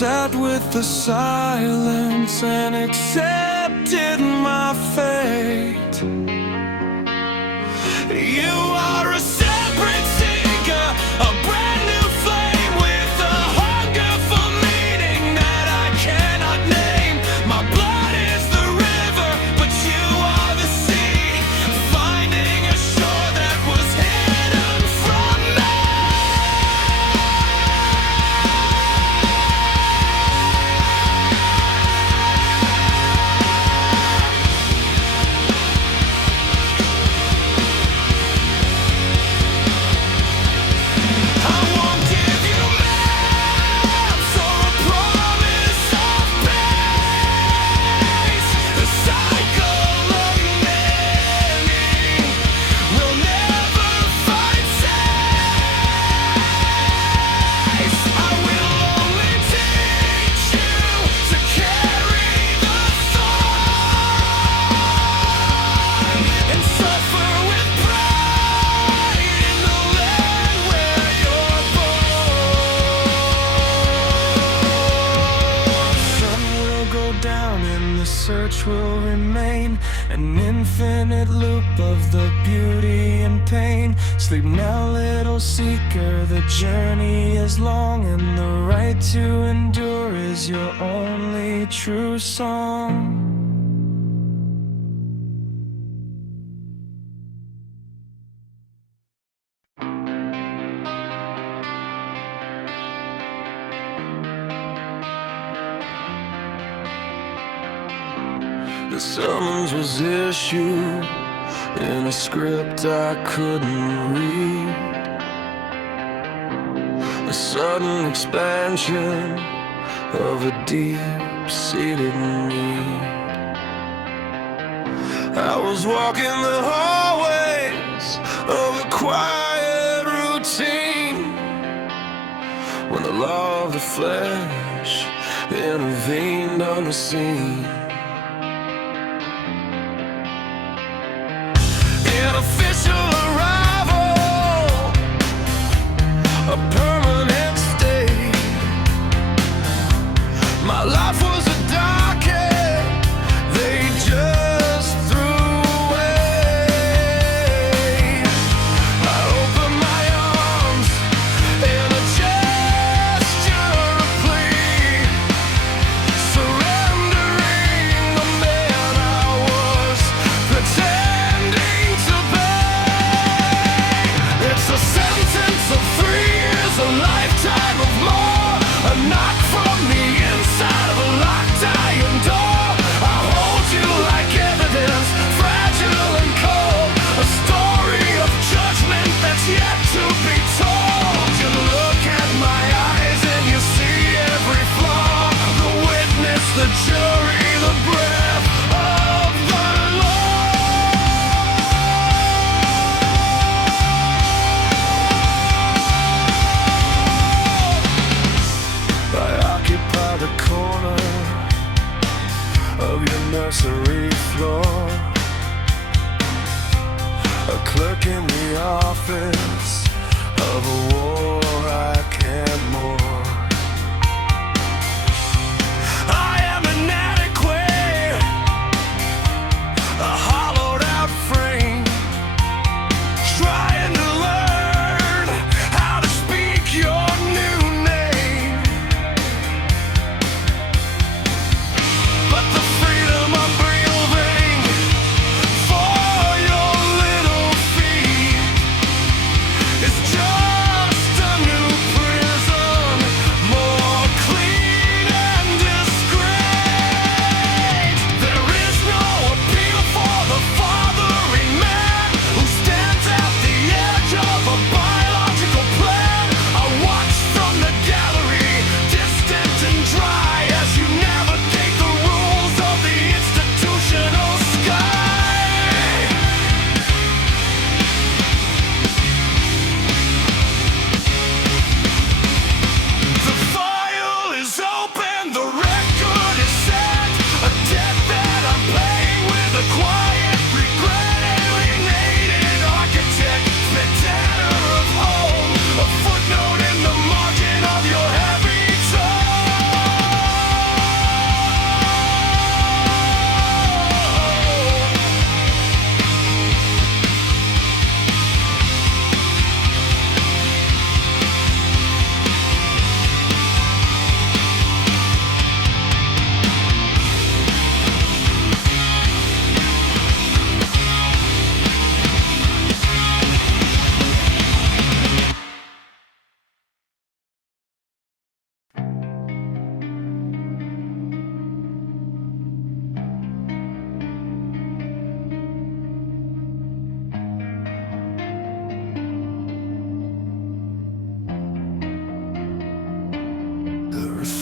sat with the silence and accepted my fate. You are a separate seeker, a brand new flame with a hunger for meaning that I cannot name. My blood is the river, but you are the sea, finding a shore that was hidden from me. Search will remain an infinite loop of the beauty and pain. Sleep now, little seeker, the journey is long, and the right to endure is your only true song. The summons was issued in a script I couldn't read. A sudden expansion of a deep-seated need. I was walking the hallways of a quiet routine when the law of the flesh intervened unseen. Official arrival, a permanent stay. My life was a docket they just threw away. I opened my arms in a gesture of plea, surrendering the man I was pretending to be. It's a sentence of 3 years, a lifetime of more, a knock from the inside of a locked iron door. I hold you like evidence, fragile and cold, a story of judgment that's yet to be told. You look at my eyes and you see every flaw, the witness, the jury, the breath of the law. I occupy the corner of your nursery floor, a clerk in the office of a war I can't more. I am inadequate, a hollowed out frame, trying to learn how to speak your new name. But the freedom I'm breathing for your little feet is just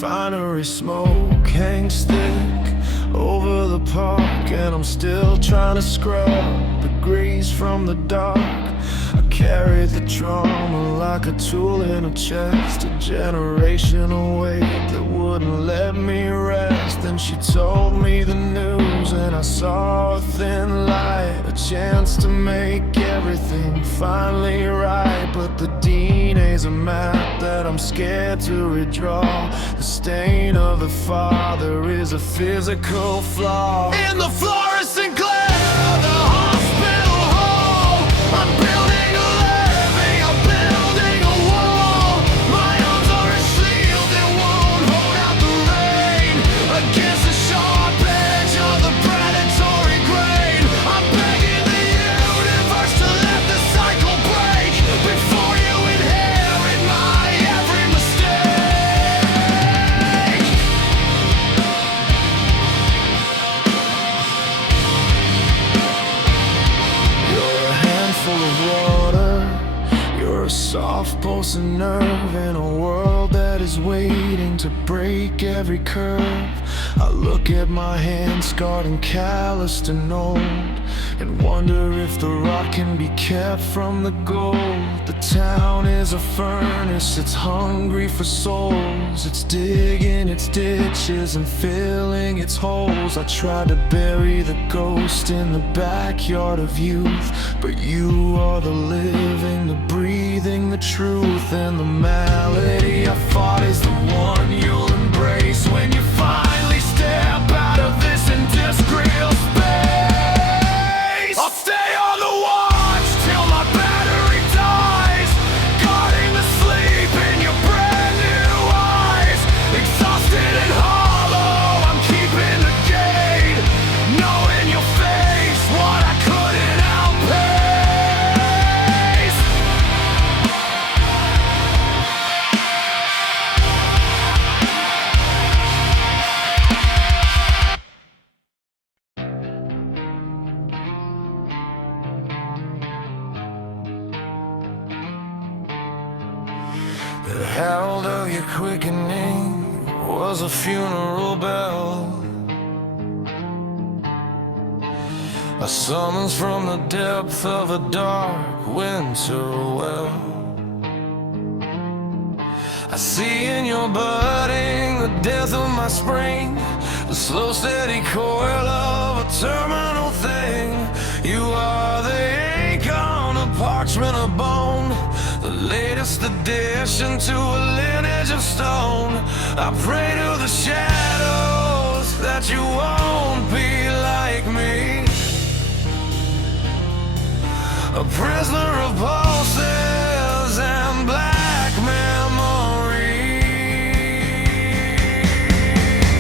refinery smoke hangs thick over the park, and I'm still trying to scrub the grease from the dark. I carried the trauma like a tool in a chest, a generational weight that wouldn't let me rest. Then she told me the news, and I saw a thin light, a chance to make everything finally right. But the DNA's a map that I'm scared to redraw. The stain of the father is a physical flaw. In the fluorescent glare of the hospital hall, I'm building a levee, I'm building a wall. My arms are a shield that won't hold out the rain against the sharp edge of the predatory grain. I'm begging the universe to let the cycle break before you inherit my every mistake. You're a handful of water, you're a soft pulsing nerve in a world that is waiting to break every curve. I look at my hands scarred and calloused and old, and wonder if the rock can be kept from the gold. The town is a furnace, it's hungry for souls. It's digging its ditches and filling its holes. I tried to bury the ghost in the backyard of youth, but you are the living, the breathing, the truth. And the malady I fought is the one you'll embrace when you finally step out of this industrial space. I'll stay on the watch till my battery dies, guarding the sleep in your brand new eyes. Exhausted and hollow, I'm keeping the gate, knowing you'll face what I couldn't outpace. The herald of your quickening was a funeral bell, a summons from the depth of a dark winter well. I see in your budding the death of my spring, the slow steady coil of a terminal thing. You are the ink on a parchment of bone, the latest addition to a lineage of stone. I pray to the shadows that you won't be like me, a prisoner of pulses and black memories.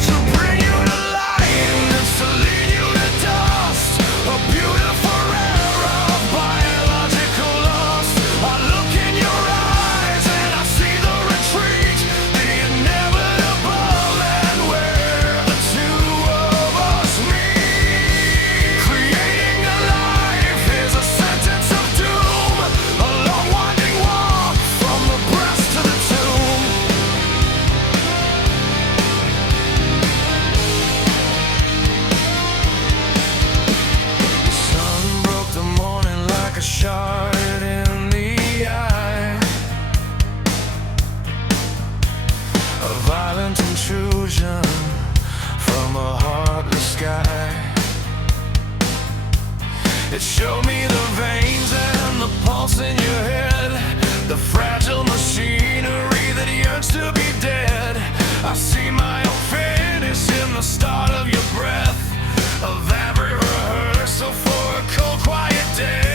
To bring you to light and to lead you to dust, a beautiful rare of biological lust. I look in your eyes and I see the retreat, the inevitable, and where the two of us meet. Creating a life is a sentence of doom, a long winding walk from the breast to the tomb. The sun broke the morning like a shard in the eye, a violent intrusion from a heartless sky. It showed me the veins and the pulse in your head, the fragile machinery that yearns to be dead. I see my own finish in the start of your breath, of every rehearsal for a cold, quiet day.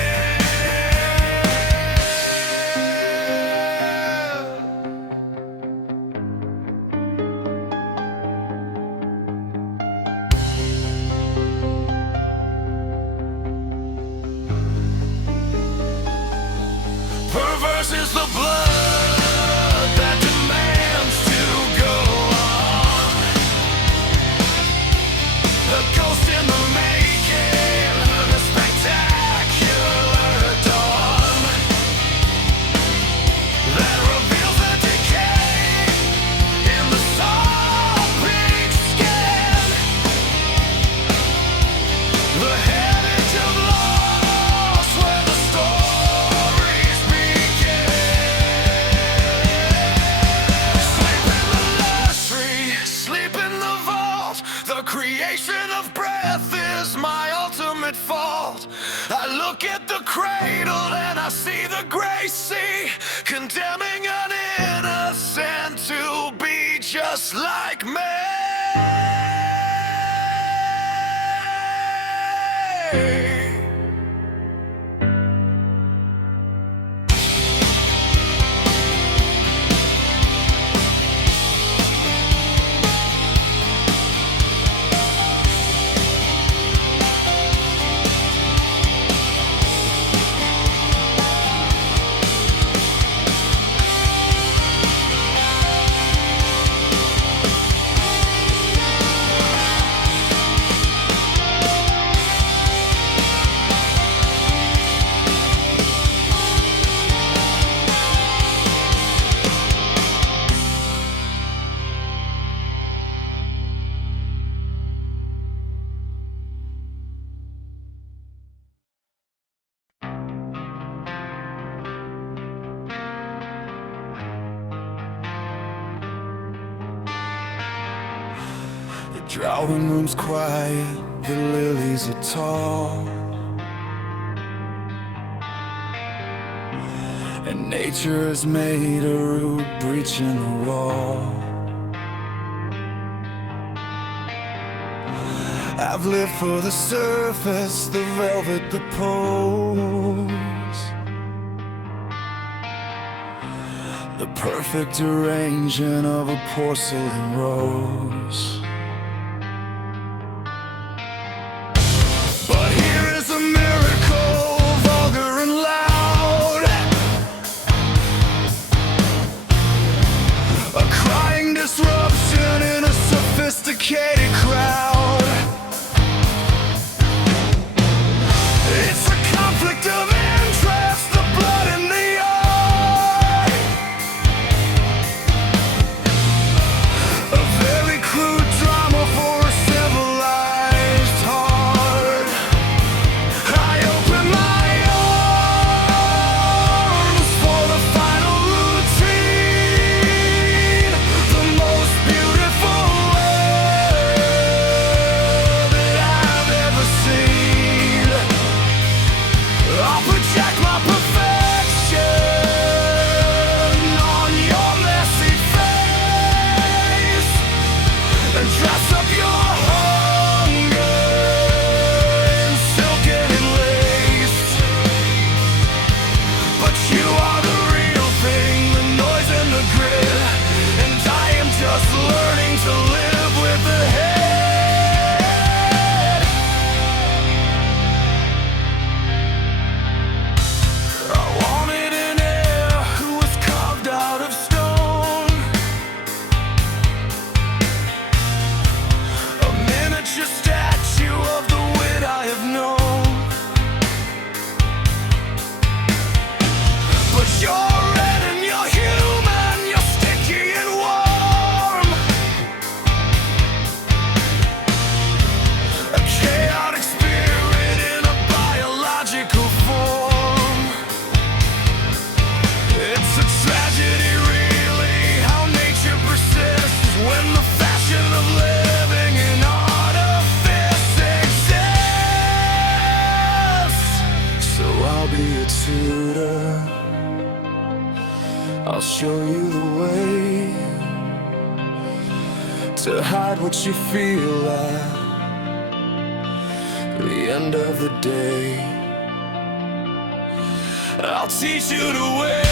I see the gray sea, condemning an innocent to be just like me. The drawing room's quiet, the lilies are tall, and nature has made a rude breach in the wall. I've lived for the surface, the velvet, the pose, the perfect arranging of a porcelain rose. But here is a miracle, vulgar and loud, a crying disruption in a sophisticated crowd. It's a conflict of interest, the blood in the eye, a very crude drama for a civilized heart. I open my arms for the final routine, the most beautiful world that I've ever seen. I'll project my perfection on your messy face and dress up your hunger in silken and laced. But you are the real thing, the noise and the grit, and I am just learning to live with the head. I wanted an heir who was carved out of stone, a miniature statue of the wit I have known. But you're red and you're human, you're sticky and warm, a chaotic spirit in a biological form. It's a tragedy, really, how nature persists when the fashion of living in artifice exists. So I'll be a tutor, I'll show you the way to hide what you feel at the end of the day. I'll teach you to wait.